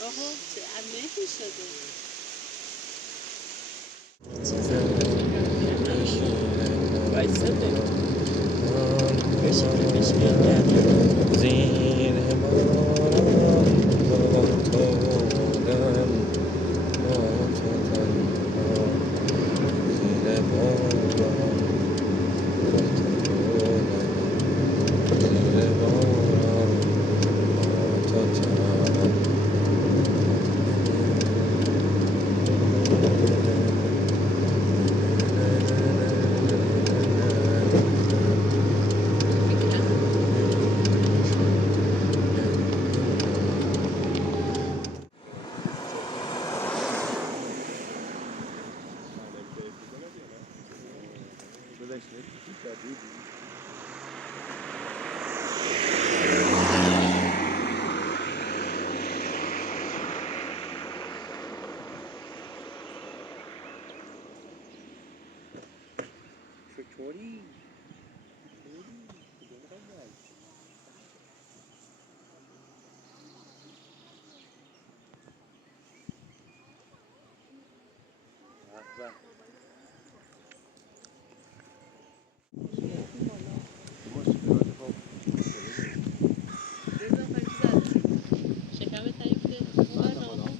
آها چه مهدی شده وایسا زیر باران با تودم با تو تنها زیر باران با تودم زیر باران با تو تنها چطوری؟ شکمت نیفته اونور نامو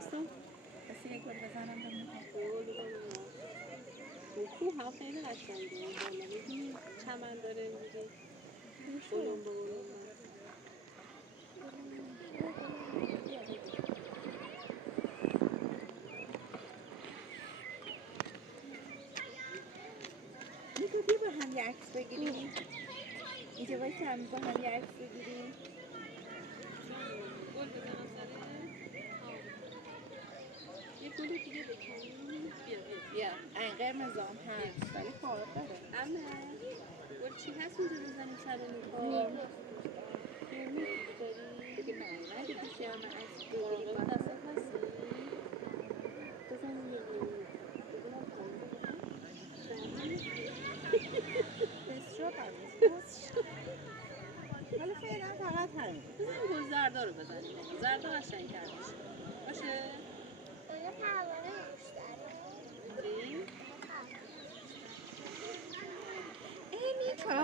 تابستون کسی یک گل بزنم نمیخوام. اون کوه هم خیلی قشنگه اون بالا می‌بینی چمن داره اینجوری بلند به بلند. میتونی بیا با هم یه عکس بگیریم؟ اینجا باید هم با هم یه عکس بگیریم. گل بزنم سرش. یه گل دیگه بکنیم. بیا این قرمزام هست ولی خواهد داره. امه گل چی هست اونجا بزنیم سر نگاه. نیمه داری؟ دیگه نیومدی پیش همه عکس مراقب بگیریم. دستت هستی؟ بزنیم یه نیمه. بزنم پایین بزنم. بس شو قمیز. حالا فعلا فقط همین. بزنیم گل زردا رو بزنیم. زردا قشنگ تر میشه. باشه؟ اونجا پروانه بیشتره. چی؟ نیکا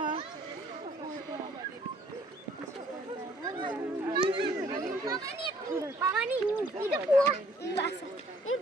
مامانی، دیگه کوه این وسط. این